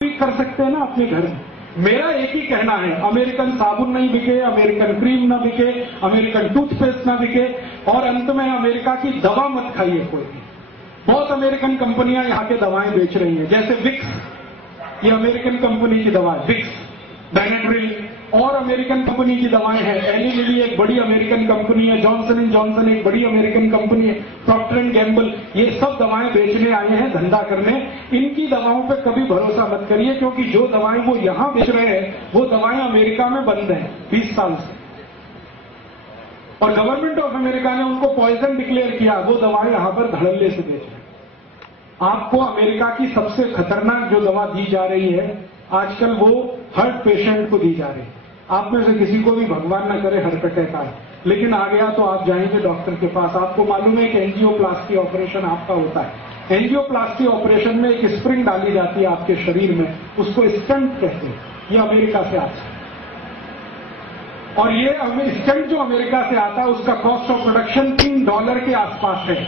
कर सकते हैं ना अपने घर में। मेरा एक ही कहना है, अमेरिकन साबुन नहीं बिके, अमेरिकन क्रीम ना बिके, अमेरिकन टूथपेस्ट ना बिके, और अंत में अमेरिका की दवा मत खाइए कोई भी। बहुत अमेरिकन कंपनियां यहाँ के दवाएं बेच रही हैं, जैसे विक्स, ये अमेरिकन कंपनी की दवा है विक्स, बेनेड्रिल, और अमेरिकन कंपनी की दवाएं हैं, एली लिली एक बड़ी अमेरिकन कंपनी है, जॉनसन एंड जॉनसन एक बड़ी अमेरिकन कंपनी है, प्रॉक्टर एंड गैम्बल, ये सब दवाएं बेचने आए हैं, धंधा करने। इनकी दवाओं पे कभी भरोसा मत करिए, क्योंकि जो दवाएं वो यहां बेच रहे हैं वो दवाएं अमेरिका में बंद हैं 20 साल से, और गवर्नमेंट ऑफ अमेरिका ने उनको पॉइजन डिक्लेयर किया, वो दवाएं यहां पर धड़ल्ले से बेच रहे हैं। आपको अमेरिका की सबसे खतरनाक जो दवा दी जा रही है आजकल, वो हार्ट पेशेंट को दी जा रही है। आप में से किसी को भी भगवान न करे हार्ट अटैक आए, लेकिन आ गया तो आप जाएंगे डॉक्टर के पास, आपको मालूम है कि एंजियोप्लास्टी ऑपरेशन आपका होता है। एंजियोप्लास्टी ऑपरेशन में एक स्प्रिंग डाली जाती है आपके शरीर में, उसको स्टंट कहते हैं, ये अमेरिका से आता है। और ये स्टंट जो अमेरिका से आता है उसका कॉस्ट ऑफ प्रोडक्शन $3 के आसपास है,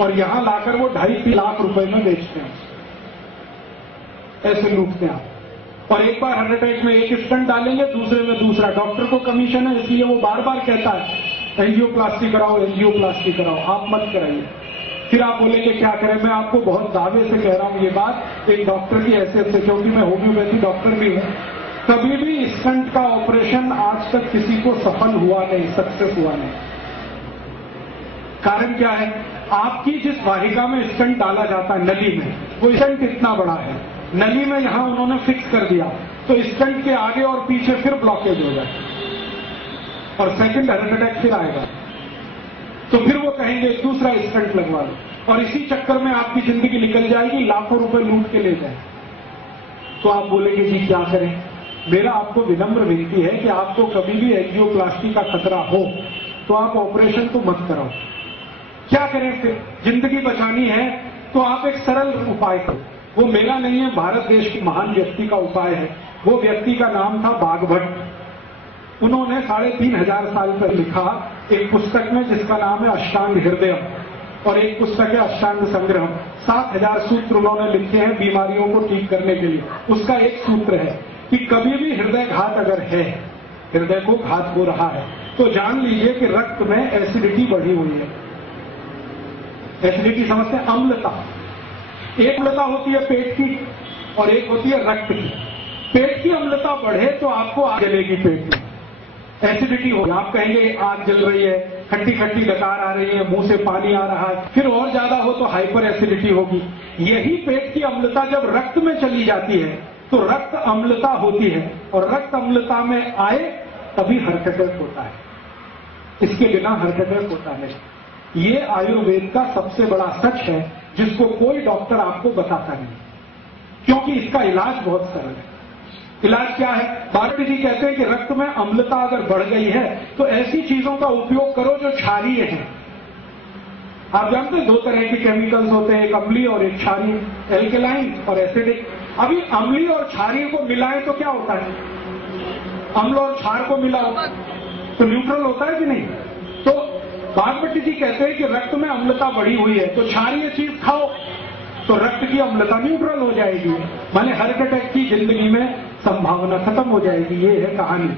और यहां लाकर वो 2.5-3 लाख रुपए में बेचते हैं, ऐसे लूटते हैं आप। और एक बार हार्ट अटैक में एक स्टंट डालेंगे, दूसरे में दूसरा। डॉक्टर को कमीशन है, इसलिए वो बार बार कहता है एंजियोप्लास्टी कराओ, एंजियोप्लास्टी कराओ, आप मत कराइए। फिर आप बोलेंगे क्या करें। मैं आपको बहुत दावे से कह रहा हूं ये बात, एक डॉक्टर की हैसियत से, क्योंकि मैं होम्योपैथी डॉक्टर भी हूं। कभी भी स्टंट का ऑपरेशन आज तक किसी को सफल हुआ नहीं, सक्सेस हुआ नहीं। कारण क्या है? आपकी जिस वाहिका में स्टंट डाला जाता है नली में, वो स्टंट इतना बड़ा है, नली में यहां उन्होंने फिक्स कर दिया, तो स्टंट के आगे और पीछे फिर ब्लॉकेज हो जाए और सेकंड हार्ट अटैक फिर आएगा, तो फिर वो कहेंगे दूसरा स्टंट लगवा लो, और इसी चक्कर में आपकी जिंदगी निकल जाएगी, लाखों रुपए लूट के ले जाए। तो आप बोलेंगे जी क्या करें। मेरा आपको विनम्र विनती है कि आपको कभी भी एंजियोप्लास्टी का खतरा हो तो आप ऑपरेशन तो मत कराओ। क्या करें फिर? जिंदगी बचानी है तो आप एक सरल उपाय करो। वो मेरा नहीं है, भारत देश की महान व्यक्ति का उपाय है। वो व्यक्ति का नाम था बागभट्ट। उन्होंने 3500 साल पहले लिखा एक पुस्तक में, जिसका नाम है अष्टांग हृदय, और एक पुस्तक है अष्टांग संग्रह। 7000 सूत्र उन्होंने लिखे हैं बीमारियों को ठीक करने के लिए। उसका एक सूत्र है कि कभी भी हृदय घात अगर है, हृदय को घात हो रहा है, तो जान लीजिए कि रक्त में एसिडिटी बढ़ी हुई है। एसिडिटी समझते हैं? अम्लता। एक अम्लता होती है पेट की और एक होती है रक्त की। पेट की अम्लता बढ़े तो आपको आग जलेगी, पेट में एसिडिटी होगी, आप कहेंगे आग जल रही है, खट्टी खट्टी डकार आ रही है, मुंह से पानी आ रहा है। फिर और ज्यादा हो तो हाइपर एसिडिटी होगी। यही पेट की अम्लता जब रक्त में चली जाती है तो रक्त अम्लता होती है, और रक्त अम्लता में आए तभी हार्ट अटैक होता है, इसके बिना हार्ट अटैक होता नहीं। ये आयुर्वेद का सबसे बड़ा सच है, जिसको कोई डॉक्टर आपको बताता नहीं, क्योंकि इसका इलाज बहुत सरल है। इलाज क्या है? भारती जी कहते हैं कि रक्त में अम्लता अगर बढ़ गई है तो ऐसी चीजों का उपयोग करो जो क्षारीय है। आप जानते हैं 2 तरह के केमिकल्स होते हैं, एक अम्लीय और एक क्षारीय, एल्केलाइन और एसिडिक। अभी अम्लीय और क्षारीय को मिलाएं तो क्या होता है? अम्ल और क्षार को मिलाओ तो न्यूट्रल होता है कि नहीं? तो बागभट्टी जी कहते हैं कि रक्त में अम्लता बढ़ी हुई है तो क्षारीय चीज खाओ तो रक्त की अम्लता न्यूट्रल हो जाएगी, माने हार्ट अटैक की जिंदगी में संभावना खत्म हो जाएगी। ये है कहानी।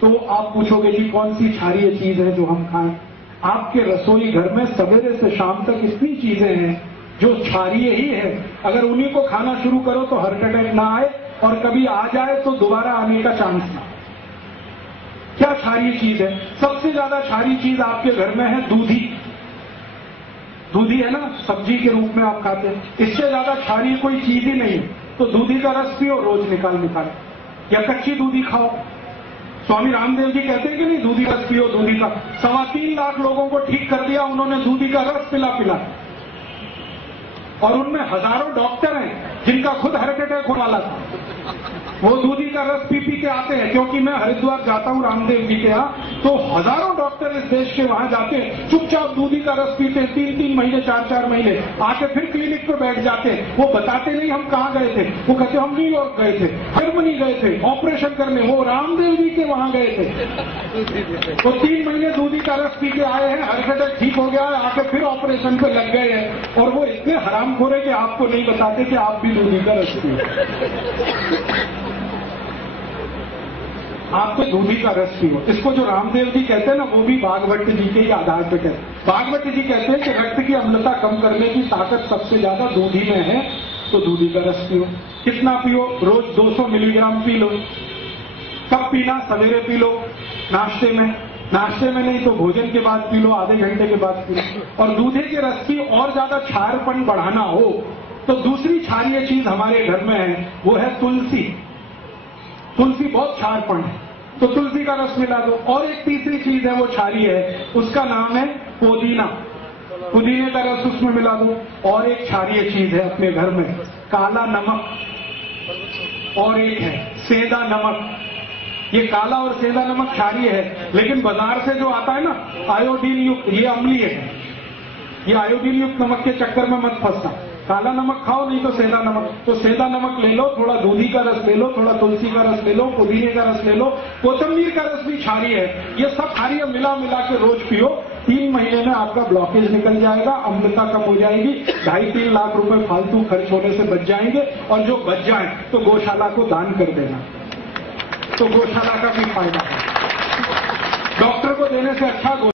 तो आप पूछोगे जी कौन सी क्षारीय चीज है जो हम खाएं? आपके रसोई घर में सवेरे से शाम तक इतनी चीजें हैं जो क्षारीय ही है। अगर उन्हीं को खाना शुरू करो तो हार्ट अटैक ना आए, और कभी आ जाए तो दोबारा आने का चांस ना। क्या क्षारीय चीज है? सबसे ज्यादा क्षारीय चीज आपके घर में है दूधी। दूधी है ना, सब्जी के रूप में आप खाते हैं, इससे ज्यादा क्षारीय कोई चीज ही नहीं है। तो दूधी का रस पियो रोज निकाल, या कच्ची दूधी खाओ। स्वामी रामदेव जी कहते हैं कि नहीं, दूधी रस पियो, दूधी का 3.25 लाख लोगों को ठीक कर दिया उन्होंने दूधी का रस पिला पिला, और उनमें हजारों डॉक्टर हैं जिनका खुद हार्ट अटैक होने वाला था, वो दूधी का रस पी पी के आते हैं, क्योंकि मैं हरिद्वार जाता हूं रामदेव जी के यहाँ, तो हजारों डॉक्टर इस देश के वहां जाते हैं, चुपचाप दूधी का रस पीते, 3-3 महीने 4-4 महीने, आके फिर क्लिनिक पे बैठ जाते हैं। वो बताते नहीं हम कहाँ गए थे, वो कहते हम न्यूयॉर्क गए थे, जर्मनी गए थे ऑपरेशन करने, वो रामदेव जी के वहां गए थे। तो 3 महीने दूधी का रस पी के आए हैं, हार्ट अटैक ठीक हो गया है, आके फिर ऑपरेशन पे लग गए हैं, और वो इतने हरामखोर है कि आपको नहीं बताते कि आप भी दूधी का रस पियो। आपको दूधी का रस पियो। इसको जो रामदेव जी कहते हैं ना, वो भी भागवत जी के ही आधार पर कहते हैं। भागवत जी कहते हैं कि रक्त की अम्लता कम करने की ताकत सबसे ज्यादा दूधी में है, तो दूधी का रस पियो। कितना पियो? रोज 200 मिलीग्राम पी लो। कब पीना? सवेरे पी लो, नाश्ते में नहीं तो भोजन के बाद पी लो, आधे घंटे के बाद पी लो। और दूधे के रस की और ज्यादा क्षारपन बढ़ाना हो तो दूसरी क्षारीय चीज हमारे घर में है, वो है तुलसी। तुलसी बहुत क्षारपन है, तो तुलसी का रस मिला दो। और एक तीसरी चीज है, वो क्षारीय है, उसका नाम है पुदीना। पुदीने का रस उसमें मिला दो। और एक क्षारीय चीज है अपने घर में, काला नमक, और एक है सेंधा नमक। ये काला और सेंधा नमक क्षारीय है, लेकिन बाजार से जो आता है ना आयोडीन युक्त, ये अम्लीय है। ये आयोडीन युक्त नमक के चक्कर में मत फंसना। काला नमक खाओ, नहीं तो सेंधा नमक। तो सेंधा नमक ले लो, थोड़ा दूधी का रस ले लो, थोड़ा तुलसी का रस ले लो, पुदीने का रस ले लो, कोतंबीर का रस भी क्षारीय है। ये सब क्षारीय मिला के रोज पियो। 3 महीने में आपका ब्लॉकेज निकल जाएगा, अम्लता कम हो जाएगी, 2.5-3 लाख रुपए फालतू खर्च होने से बच जाएंगे। और जो बच जाए तो गौशाला को दान कर देना, तो गौशाला का भी फायदा है। डॉक्टर को देने से अच्छा